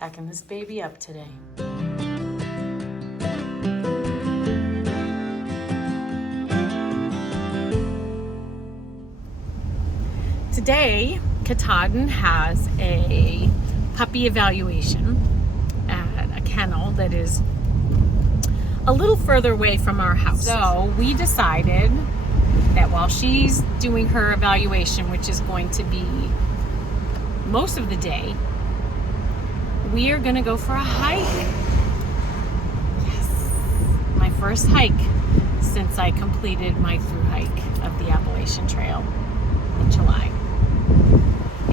Packing this baby up today. Today, Katahdin has a puppy evaluation at a kennel that is a little further away from our house. So we decided that while she's doing her evaluation, which is going to be most of the day, we are going to go for a hike. Yes, my first hike since I completed my thru hike of the Appalachian Trail in July.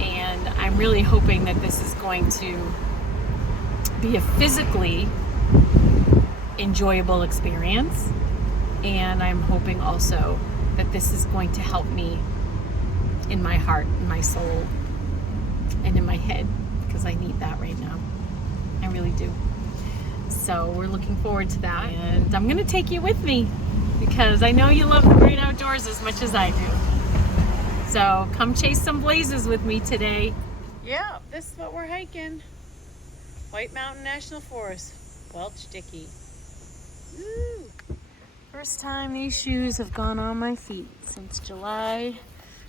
And I'm really hoping that this is going to be a physically enjoyable experience. And I'm hoping also that this is going to help me in my heart, in my soul, and in my head, because I need that right now. I really do. So we're looking forward to that. And I'm going to take you with me because I know you love the great outdoors as much as I do. So come chase some blazes with me today. Yeah, this is what we're hiking. White Mountain National Forest, Welch Dickey. Woo! First time these shoes have gone on my feet since July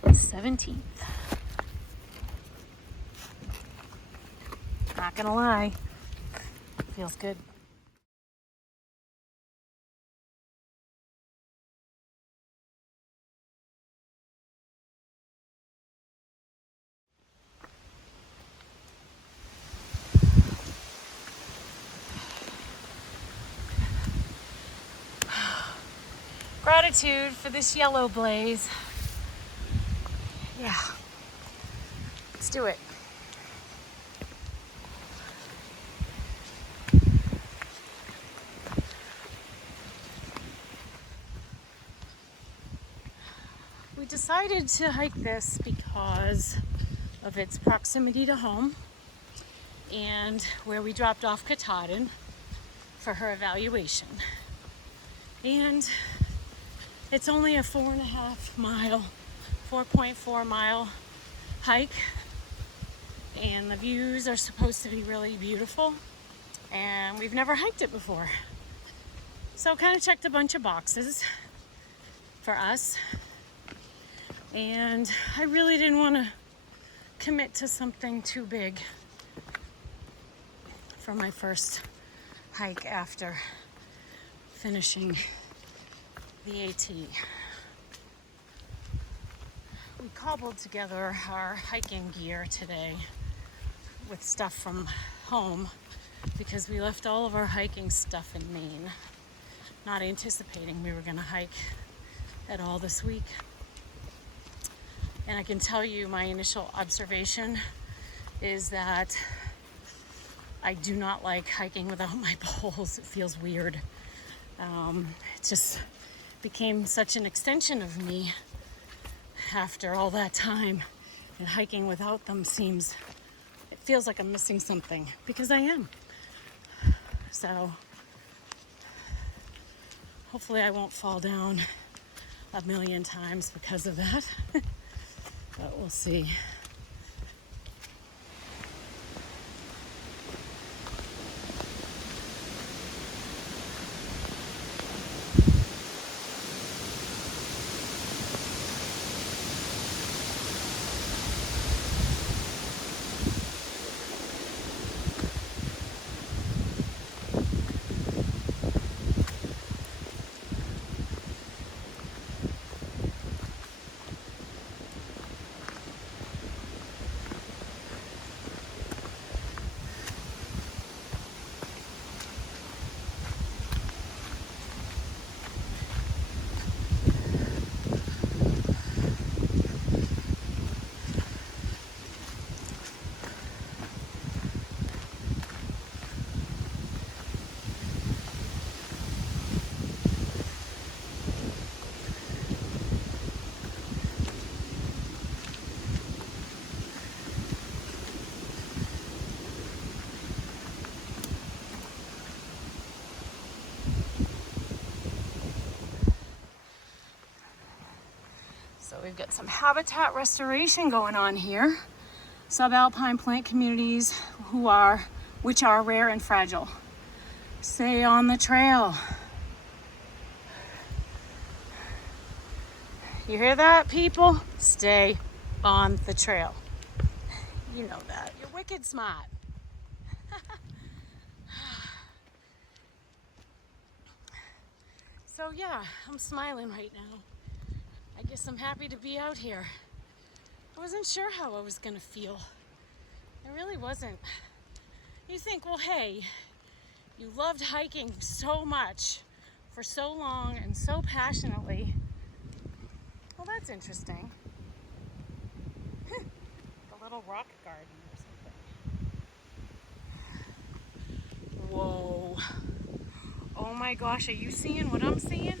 17th. Not gonna lie, feels good. Gratitude for this yellow blaze. Yeah, let's do it. We decided to hike this because of its proximity to home and where we dropped off Katahdin for her evaluation. And it's only a 4.4 mile hike, and the views are supposed to be really beautiful, and we've never hiked it before. So kind of checked a bunch of boxes for us, and I really didn't want to commit to something too big for my first hike after finishing the AT. We cobbled together our hiking gear today with stuff from home because we left all of our hiking stuff in Maine, not anticipating we were going to hike at all this week. And I can tell you my initial observation is that I do not like hiking without my poles. It feels weird. It just became such an extension of me after all that time, and hiking without them it feels like I'm missing something, because I am. So hopefully I won't fall down a million times because of that, but we'll see. So we've got some habitat restoration going on here. Subalpine plant communities who are which are rare and fragile. Stay on the trail. You hear that, people? Stay on the trail. You know that. You're wicked smart. So yeah, I'm smiling right now. I guess I'm happy to be out here. I wasn't sure how I was gonna feel. I really wasn't. You think, well, hey, you loved hiking so much for so long and so passionately. Well, that's interesting. A little rock garden or something. Whoa. Oh my gosh, are you seeing what I'm seeing?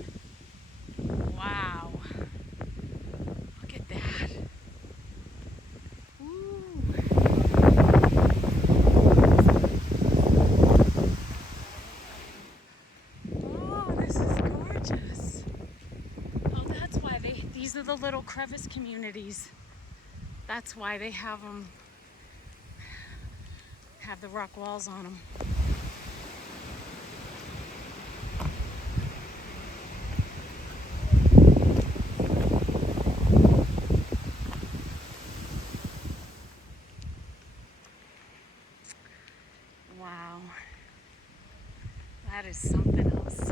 Wow. Look at that. Ooh. Oh, this is gorgeous. Oh, that's why these are the little crevice communities. That's why they have the rock walls on them. Wow, that is something else.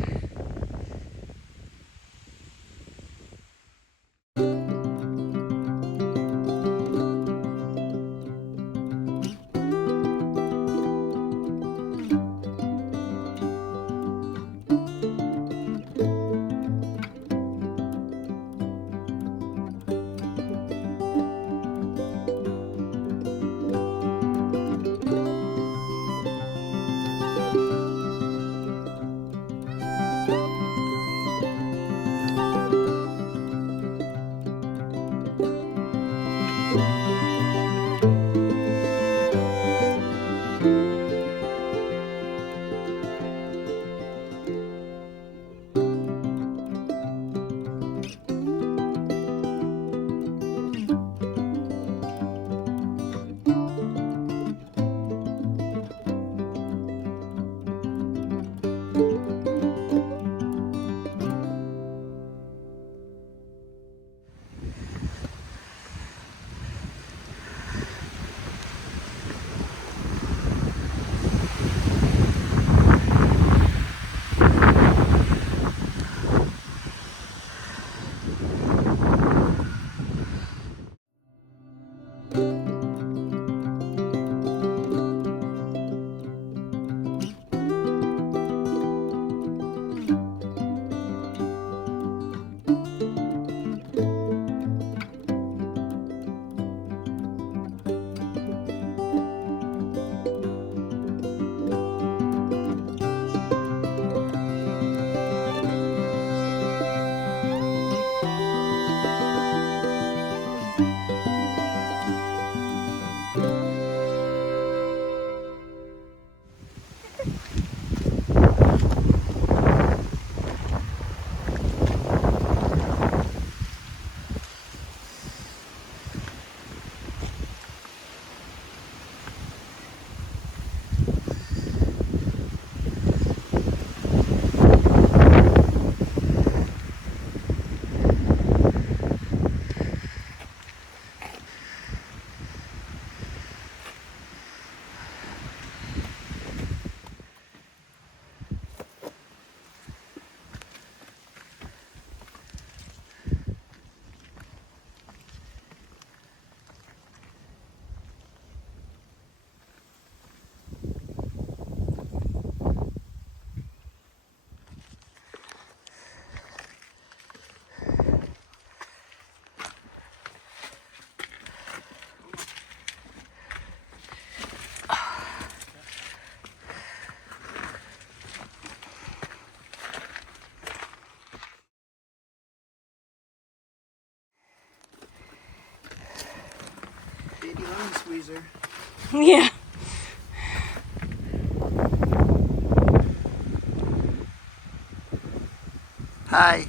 Baby lemon squeezer. Yeah. Hi.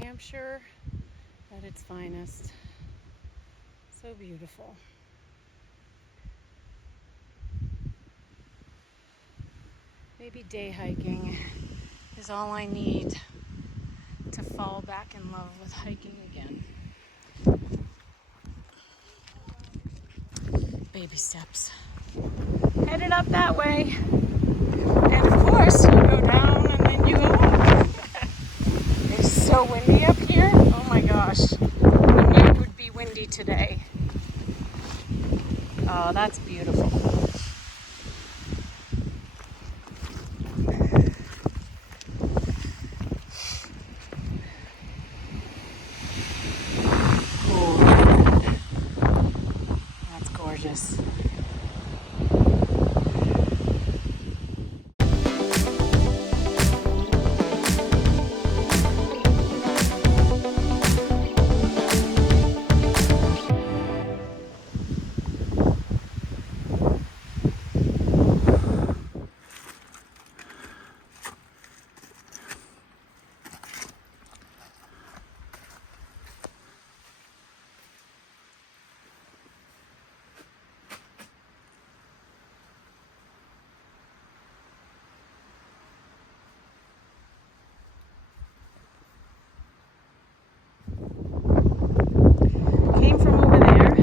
Hampshire at its finest. So beautiful. Maybe day hiking is all I need to fall back in love with hiking again. Baby steps. Headed up that way. And of course, you go down and then you go up. It's so windy up here. Oh my gosh. I knew it would be windy today. Oh, that's beautiful. That's gorgeous. Came from over there,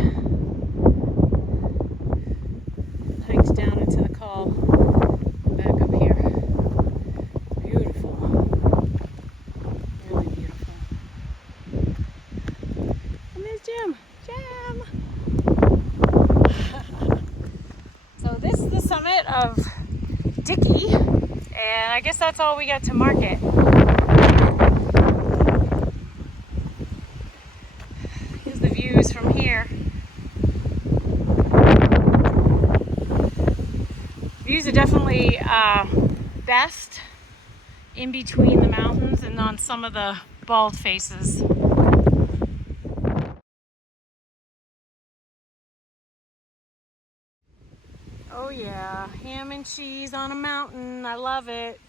hiked down into the call, back up here. Beautiful, really beautiful. And there's Jim. So this is the summit of Dickey, and I guess that's all we got to market. Here's the views from here. Views are definitely best in between the mountains and on some of the bald faces. Oh yeah, ham and cheese on a mountain. I love it.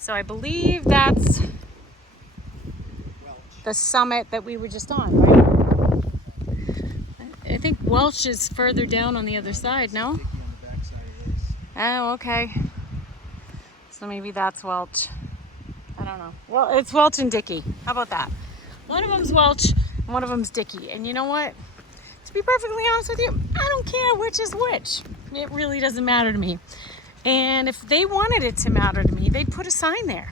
So I believe that's the summit that we were just on, right? I think Welch is further down on the other side, no? Oh, okay. So maybe that's Welch. I don't know. Well, it's Welch and Dickey. How about that? One of them's Welch and one of them's Dickey. And you know what? To be perfectly honest with you, I don't care which is which. It really doesn't matter to me. And if they wanted it to matter to me, they'd put a sign there.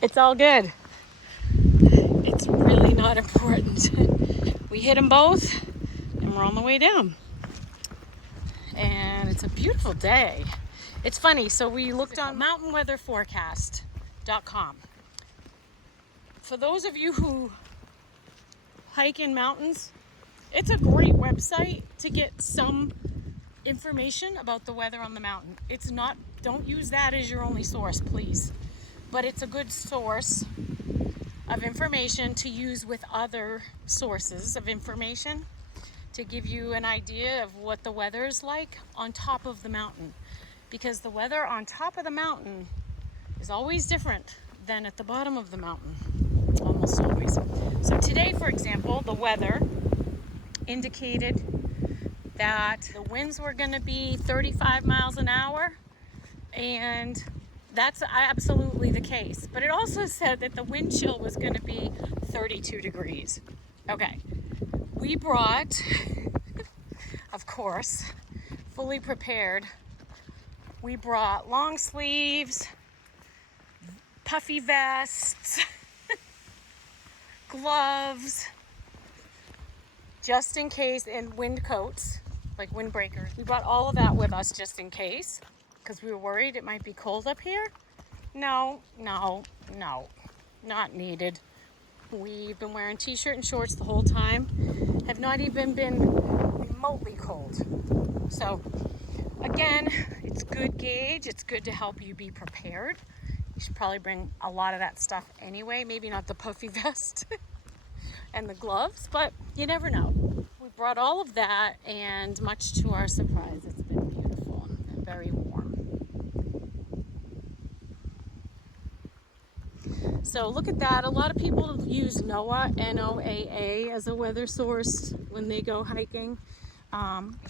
It's all good. It's really not important. We hit them both and we're on the way down. And it's a beautiful day. It's funny, so we looked on mountainweatherforecast.com. For those of you who hike in mountains, it's a great website to get some information about the weather on the mountain. It's not, don't use that as your only source, please. But it's a good source of information to use with other sources of information to give you an idea of what the weather is like on top of the mountain. Because the weather on top of the mountain is always different than at the bottom of the mountain, almost always. So today, for example, the weather indicated that the winds were going to be 35 miles an hour, and that's absolutely the case. But it also said that the wind chill was going to be 32 degrees. Okay, we brought, of course, fully prepared. We brought long sleeves, puffy vests, gloves, just in case, and wind coats, like windbreakers. We brought all of that with us just in case, because we were worried it might be cold up here. No, not needed. We've been wearing t-shirt and shorts the whole time, have not even been remotely cold. So again, it's good gauge. It's good to help you be prepared. You should probably bring a lot of that stuff anyway. Maybe not the puffy vest and the gloves, but you never know. We brought all of that, and much to our surprise, it's been beautiful and very warm. So look at that. A lot of people use NOAA, N-O-A-A, as a weather source when they go hiking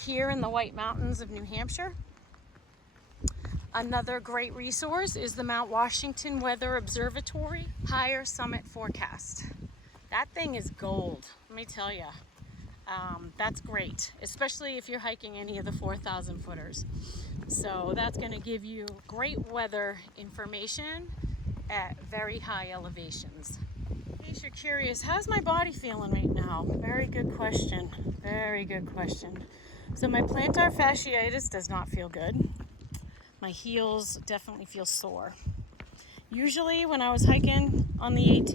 here in the White Mountains of New Hampshire. Another great resource is the Mount Washington Weather Observatory Higher Summit Forecast. That thing is gold, let me tell you. That's great, especially if you're hiking any of the 4,000 footers. So that's going to give you great weather information at very high elevations. In case you're curious, how's my body feeling right now? Very good question. Very good question. So my plantar fasciitis does not feel good. My heels definitely feel sore. Usually when I was hiking on the AT,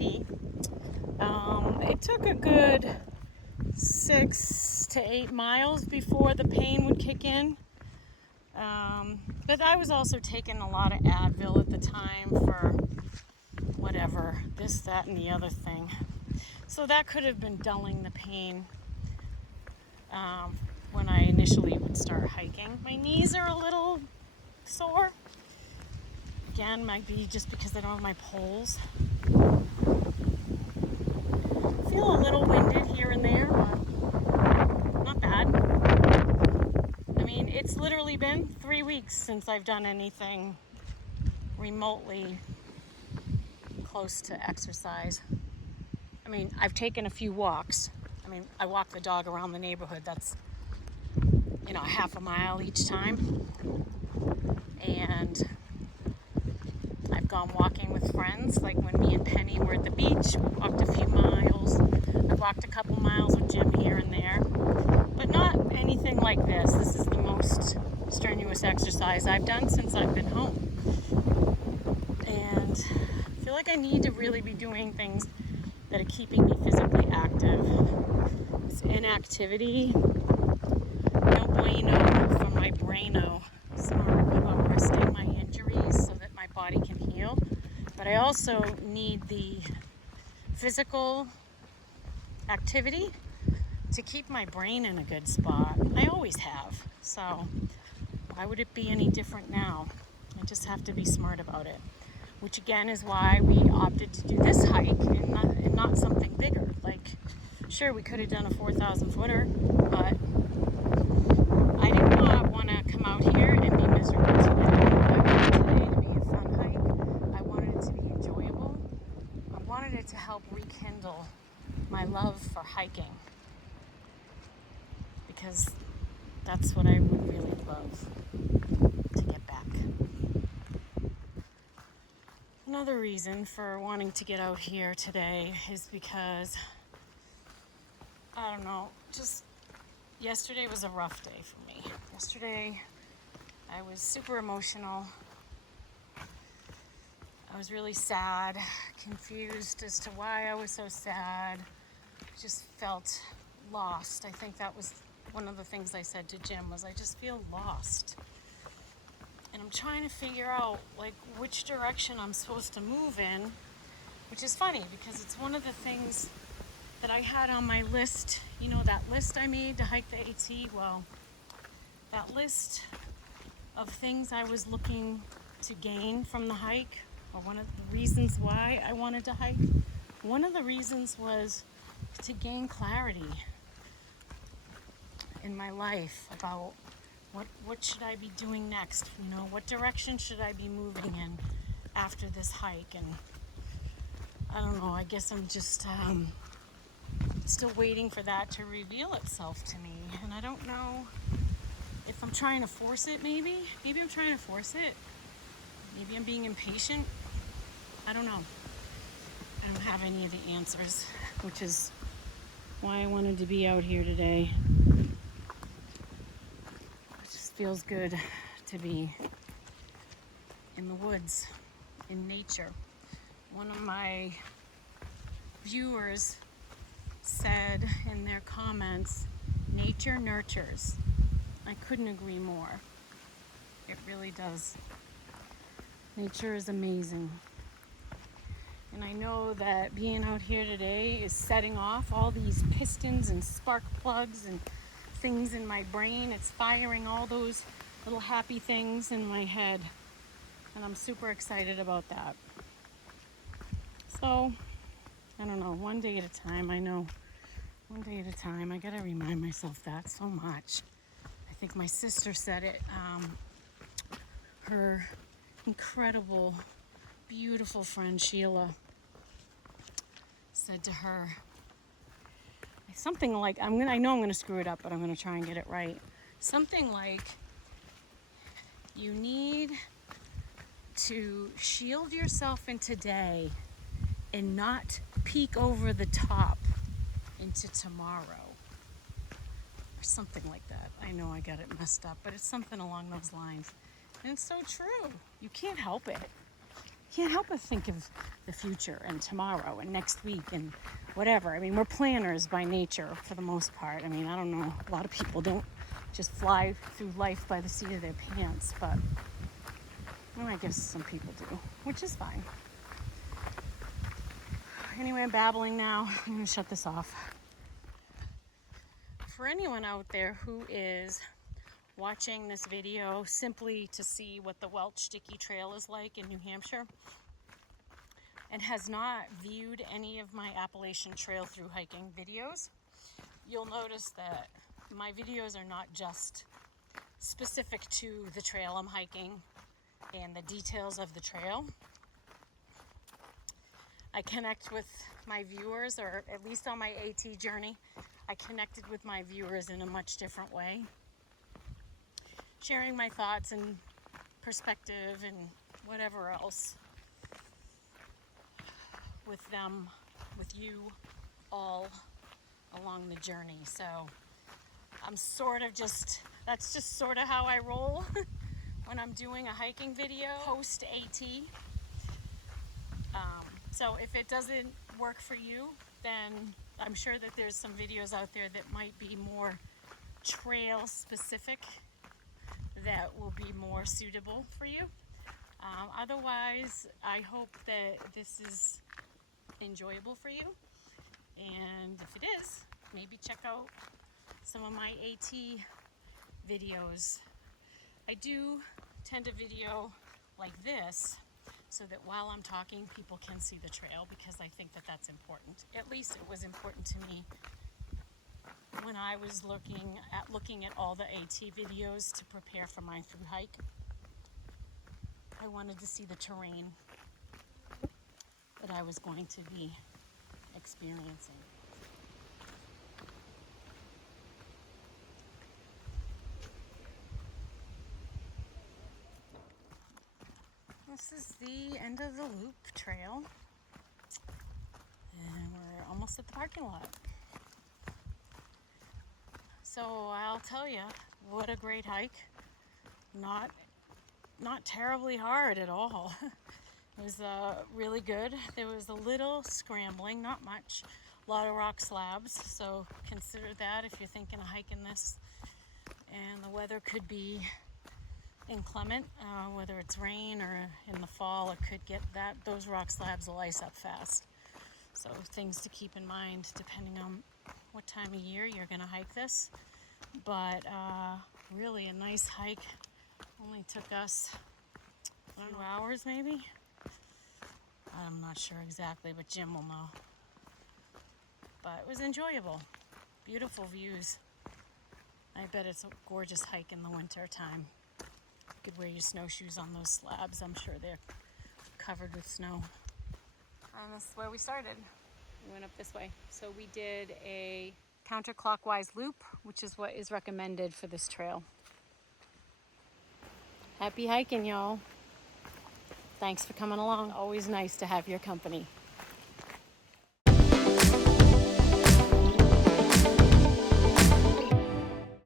it took a good 6 to 8 miles before the pain would kick in. But I was also taking a lot of Advil at the time for whatever, this, that, and the other thing. So that could have been dulling the pain when I initially would start hiking. My knees are a little sore. Again, might be just because I don't have my poles. Feel a little winded here and there, but not bad. I mean, it's literally been 3 weeks since I've done anything remotely close to exercise. I mean, I've taken a few walks. I mean, I walk the dog around the neighborhood. That's, a half a mile each time. And I've gone walking with friends, like when me and Penny were at the beach, we walked a few miles. I walked a couple miles with Jim here and there, but not anything like this. This is the most strenuous exercise I've done since I've been home. And I feel like I need to really be doing things that are keeping me physically active. It's inactivity, no bueno for my braino. Smart about resting my injuries so that my body can heal. But I also need the physical activity to keep my brain in a good spot. I always have. So why would it be any different now? I just have to be smart about it. Which again is why we opted to do this hike and not something bigger. Like, sure, we could have done a 4,000 footer, but I did not want to come out here and be miserable today. I wanted today to be a fun hike. I wanted it to be enjoyable. I wanted it to help rekindle my love for hiking, because that's what I would really love to get back. Another reason for wanting to get out here today is because, I don't know, just yesterday was a rough day for me. Yesterday, I was super emotional. I was really sad, confused as to why I was so sad. Just felt lost. I think that was one of the things I said to Jim, was I just feel lost. And I'm trying to figure out, like, which direction I'm supposed to move in, which is funny because it's one of the things that I had on my list, that list I made to hike the AT. Well, that list of things I was looking to gain from the hike, or one of the reasons why I wanted to hike, one of the reasons was to gain clarity in my life about what should I be doing next? What direction should I be moving in after this hike? And I don't know, I guess I'm just still waiting for that to reveal itself to me. And I don't know if I'm trying to force it, maybe I'm trying to force it. Maybe I'm being impatient. I don't know. I don't have any of the answers, which is why I wanted to be out here today. It just feels good to be in the woods, in nature. One of my viewers said in their comments, nature nurtures. I couldn't agree more. It really does. Nature is amazing. And I know that being out here today is setting off all these pistons and spark plugs and things in my brain. It's firing all those little happy things in my head. And I'm super excited about that. So, I don't know, one day at a time, I know. One day at a time. I gotta remind myself that so much. I think my sister said it. Her incredible, beautiful friend Sheila said to her something like, I know I'm gonna screw it up, but I'm gonna try and get it right. Something like, you need to shield yourself in today and not peek over the top into tomorrow. Or something like that. I know I got it messed up, but it's something along those lines. And it's so true. You can't help it. You can't help but think of the future and tomorrow and next week and whatever. I mean, we're planners by nature for the most part. I mean, I don't know. A lot of people don't just fly through life by the seat of their pants, but well, I guess some people do, which is fine. Anyway, I'm babbling now. I'm going to shut this off. For anyone out there who is watching this video simply to see what the Welch Dickey Trail is like in New Hampshire and has not viewed any of my Appalachian Trail through hiking videos, you'll notice that my videos are not just specific to the trail I'm hiking and the details of the trail. I connect with my viewers, or at least on my AT journey, I connected with my viewers in a much different way. Sharing my thoughts and perspective and whatever else with them, with you all along the journey. So I'm sort of that's just sort of how I roll when I'm doing a hiking video post AT. So if it doesn't work for you, then I'm sure that there's some videos out there that might be more trail specific that will be more suitable for you. Otherwise, I hope that this is enjoyable for you. And if it is, maybe check out some of my AT videos. I do tend to video like this so that while I'm talking, people can see the trail, because I think that that's important. At least it was important to me when I was looking at all the AT videos to prepare for my thru hike. I wanted to see the terrain that I was going to be experiencing. This is the end of the loop trail, and we're almost at the parking lot. So I'll tell you, what a great hike. Not terribly hard at all. It was really good. There was a little scrambling, not much. A lot of rock slabs, so consider that if you're thinking of hiking this. And the weather could be inclement, whether it's rain or in the fall, it could get those rock slabs will ice up fast. So things to keep in mind depending on what time of year you're going to hike this. But really a nice hike. Only took us a few hours maybe. I'm not sure exactly, but Jim will know. But it was enjoyable. Beautiful views. I bet it's a gorgeous hike in the winter time. You could wear your snowshoes on those slabs. I'm sure they're covered with snow. And this is where we started. We went up this way. So we did a counterclockwise loop, which is what is recommended for this trail. Happy hiking, y'all. Thanks for coming along. Always nice to have your company.